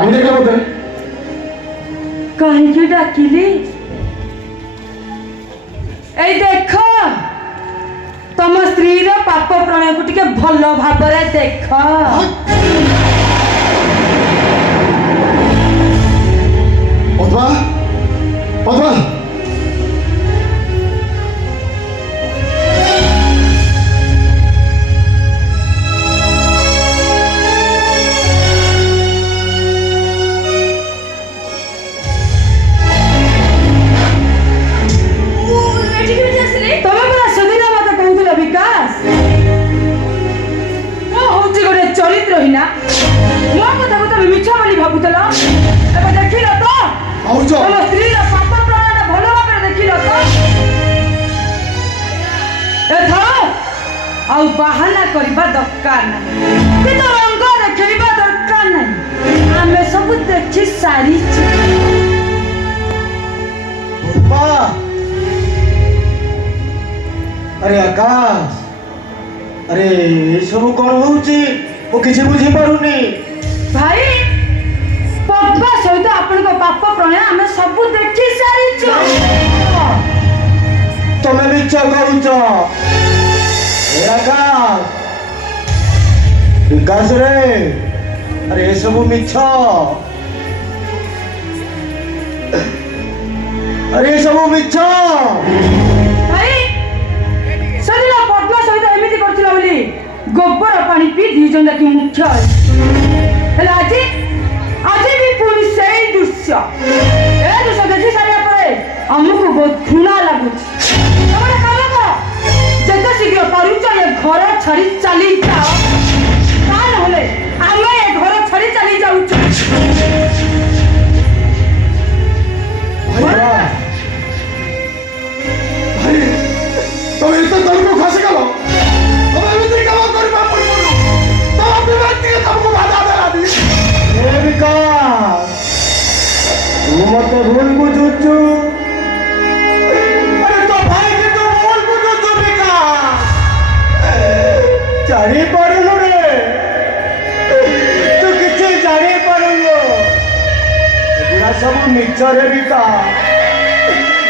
କାହିଁ ଡାକିଲ ମତେ? କାହିଁକି ଡାକିଲି? ଏଇ ଦେଖ ତମ ସ୍ତ୍ରୀର ପାପ ପ୍ରଣୟକୁ ଟିକେ ଭଲ ଭାବରେ ଦେଖ। ପଦ୍ମା, ପଦ୍ମା, ଚରିତ୍ରହୀନା ମୋ କଥାକୁ ତମେ ମିଛ ବୋଲି ଭାବୁଥିଲ। ଏବେ ଦେଖିଲ ତ ତମ ସ୍ତ୍ରୀର ପାପ ପ୍ରମାଣଟା ଭଲ ଭାବରେ ଦେଖିଲ ତ। ଏଥର ଆଉ ବାହାନା କରିବା ଦରକାର ନାହିଁ, କିନ୍ତୁ ରଙ୍ଗ ଦେଖେଇବା ଦରକାର ନାହିଁ। ଆମେ ସବୁ ଦେଖି ସାରିଛୁ। अरे आकाश, अरे ये सब कौन होउची मु किछि बुझी पारुनी। भाई पद्मा सहित आपन को पाप प्रणय आमे सब देखि सारिछु। तमे मिछ कहउछ। ए आकाश, विकास रे, अरे ये सब मिछ, अरे ये सब मिछ। भाई सदिना पद्मा सहित एमिति करथिला बोली गोबर पानी पी दी जन की मुख्य हेला आज भी पुणी से दृश्य ए दृश्य देखि सारिया परे हमको बहुत घृणा लागुଛି। तमरे काम कर जते शीघ्र पारुच ये घर छाड़ी चली जाओ, ता नहले आमे ये घर छाड़ी चली जाउछु। भाई तुम इतना दल को खस गलो, तुम एमिति काम करबा पड़बो। तुम विवेक के तुमको बाधा दे दी। ए विकास, तू मत भूल बुझुछु। अरे तो भाई के तो भूल बुझुछु विकास। जानी पड़लो रे, तू किछि जानी पड़लो। एगुड़ा सब मिछ रे विकास,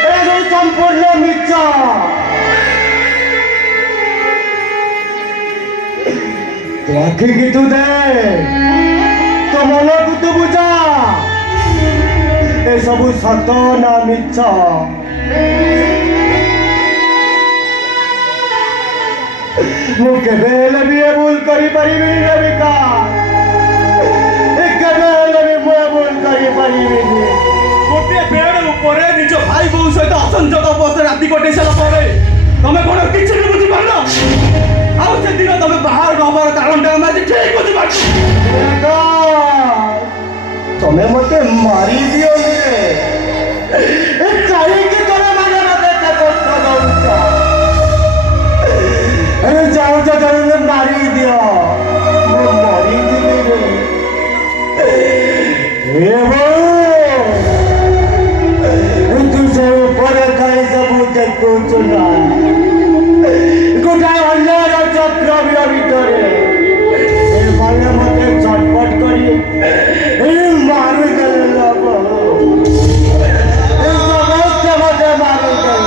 ए सब संपूर्ण मिछ। तो आखि की तू दे, तो मन को तू बुझा, ए सब सत ना मिछ। मु केबे हेले भी ए भूल करि परिबिनी रे विकास। ए केबे हेले भी मु ए भूल करि परिबिनी। गोटे बेड ऊपर निज भाई बहू सहित असंजोग अवस्था राति कटे सारा पर तमे कोन किछि भी बुझी पारलो। आउ से दिन तमे बाहर नबर कारण टा मैं ठीक बुझी पार। तमे मते मारी दियो रे, ए काहे के तमे माने मते ते कष्ट दउछ। अरे जाओ जने मारी दियो, मैं मारी दिबे रे। ए वो तू से ऊपर काहे सब देखो चला गोटा अन्याय चक्र ভিতরে এ মানে মতে ছটপট করি এই মারি গেল লোক এই সমস্ত মতে মারি গেল।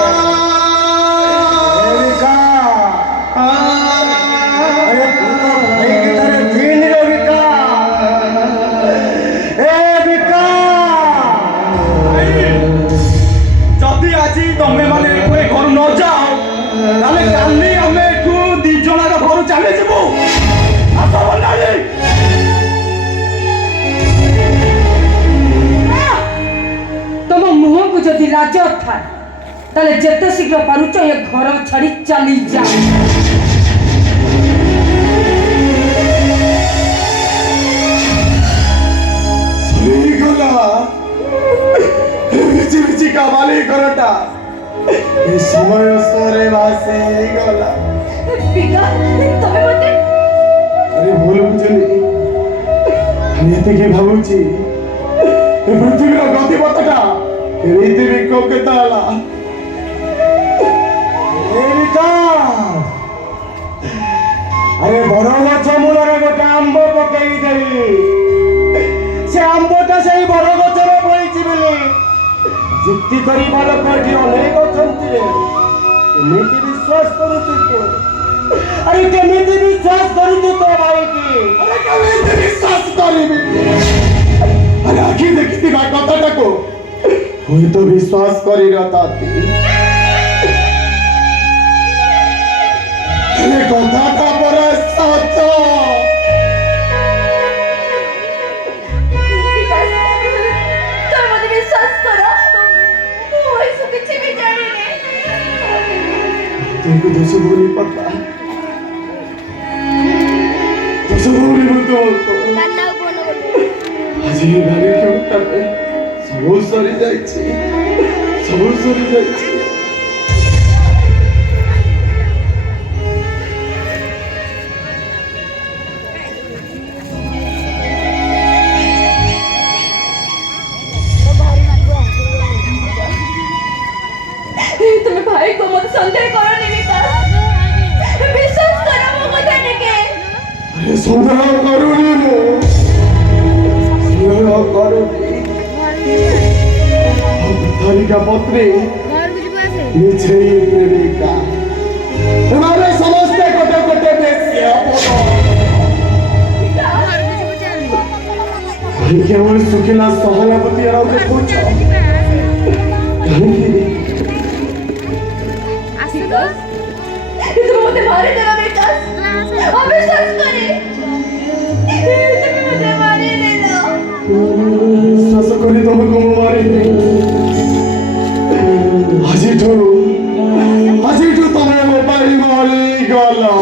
এরিকা আরে তু তো ভাই কি ধরে দিন রে বিকা। এ বিকা যদি আজি তমে মানে কোই ঘর ন যাও তাহলে কালি আমি একটু দি জনার ঘর চালে যাব। আচ্ছা বললানি तुम मुह को जदि लाज था ताले जेते शीघ्र पारुच ये घर छाड़ी चली जा। सही गला बिची बिची कामाली करता ए समय सरे वासे गला। पिता तमे मते अरे भूल बुझली हम एते के भाबुची ए पृथ्वीर गति पथटा रीति विक्षोभ के ताला। এরিকা আরে বড় গছ মূলরে গোটা আম্ব পকেই দেবি। সে আম্ব ଯୁକ୍ତି କରିବା ଲୋକ ଏଠି ଅନେକ ଅଛନ୍ତି ରେ। କେମିତି ବିଶ୍ୱାସ କରୁଛୁ ତୁ? ଆରେ କେମିତି ବିଶ୍ୱାସ କରୁଛୁ ତୋ ଭାଇକି? ଆରେ କେମିତି ବିଶ୍ୱାସ କରିବି? ଆରେ ଆଖି ଦେଖିଥିବା କଥାଟାକୁ ହୁଏତ ବିଶ୍ୱାସ କରିନଥାନ୍ତି, ହେଲେ କଥାଟା ପରା ସତ। তুমি মতে বিশ্বাস করো, ওই সব কিছু भी জানি না। तुमको दो भूरी पता, दो भूरी बोलते आज ये गाड़ी क्यों करते? सब सरी जाइए, सब सरी जाइए। তুমি ভাই को मत संदेह करो नहीं विकास, विश्वास करो वो কথা নিকে। अरे सौदा करूनी मो, सौदा करूनी। तारी का पत्नी नीचे ही प्रेमिका, उन्होंने समझते कोटे कोटे बेसिया पोतो। क्या वो सुखिला सहानुभूति और उसे पूछो, कहीं তুমি মতে মারি দেনা বিকাশ, অবিশ্বাস করে তুমি মতে মারি দেনা। विश्वास करी तुमको मारी आजिठू तुम्हें मोबाइल मारी गला।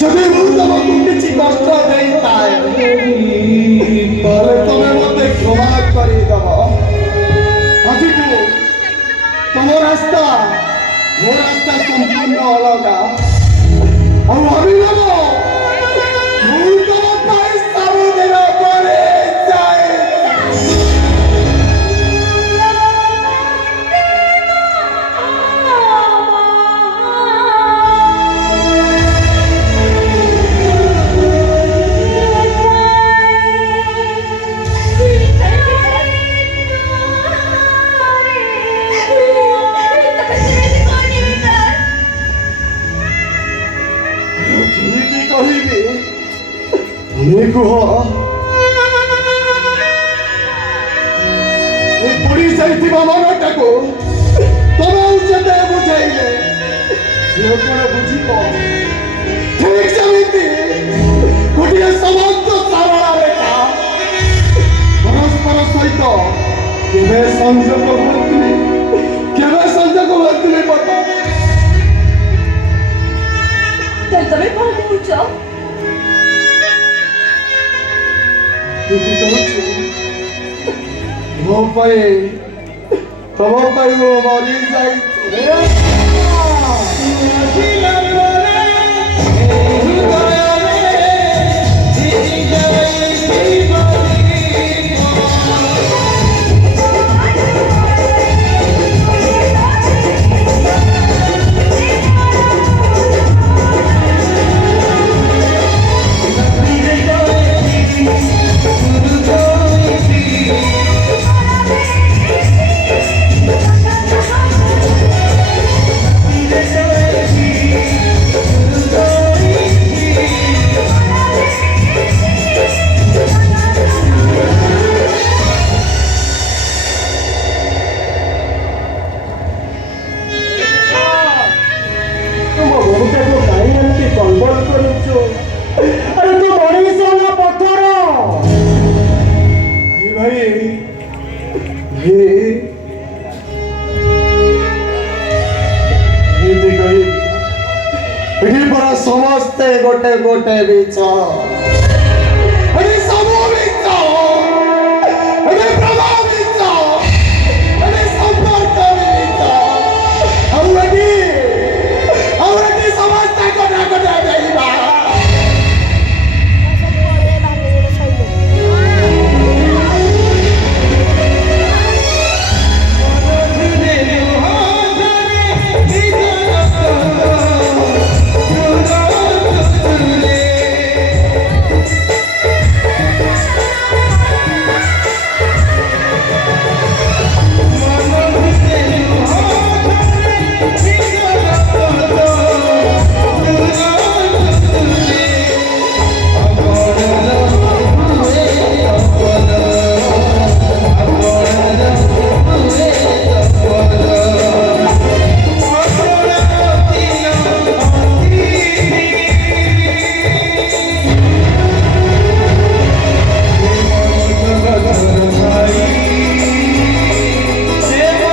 যদি ମୁଁ ତମକୁ କିଛି କଷ୍ଟ ଦେଇଥାଏ ତାହେଲେ ତମେ ମୋତେ କ୍ଷମା କରିଦେବ। ଆଜିଠୁ ତମ ରାସ୍ତା ମୋ ରାସ୍ତା ସମ୍ପୂର୍ଣ୍ଣ ଅଲଗା। ଆଉ ଭାବିନେବ ମୁଁ ତମ ପାଇଁ ସବୁଦିନ ପରେ ଯାଏ। କେମିତି କହିବି ତମେ କୁହ? ଏ ପୋଡ଼ି ଯାଇଥିବା ମନଟାକୁ ତମେ ଯେତେ ବୁଝେଇଲେ ସିଏ କଣ ବୁଝିବ? ଠିକ ସେମିତି ଗୋଟିଏ ସମସ୍ତ ସରଳ ରେଖା ପରସ୍ପର ସହିତ କେବେ ସଂଯୋଗ ହୁଅନ୍ତିନି, କେବେ ସଂଯୋଗ ହୁଅନ୍ତିନି ପଟ। তুমি কোন কହୁଛ? ମୋ ପାଇଁ ତମ ପାଇଁ ମୁଁ ମରି ଯାଇଛି। ସମସ୍ତେ ଗୋଟେ ଗୋଟେ ବିଛ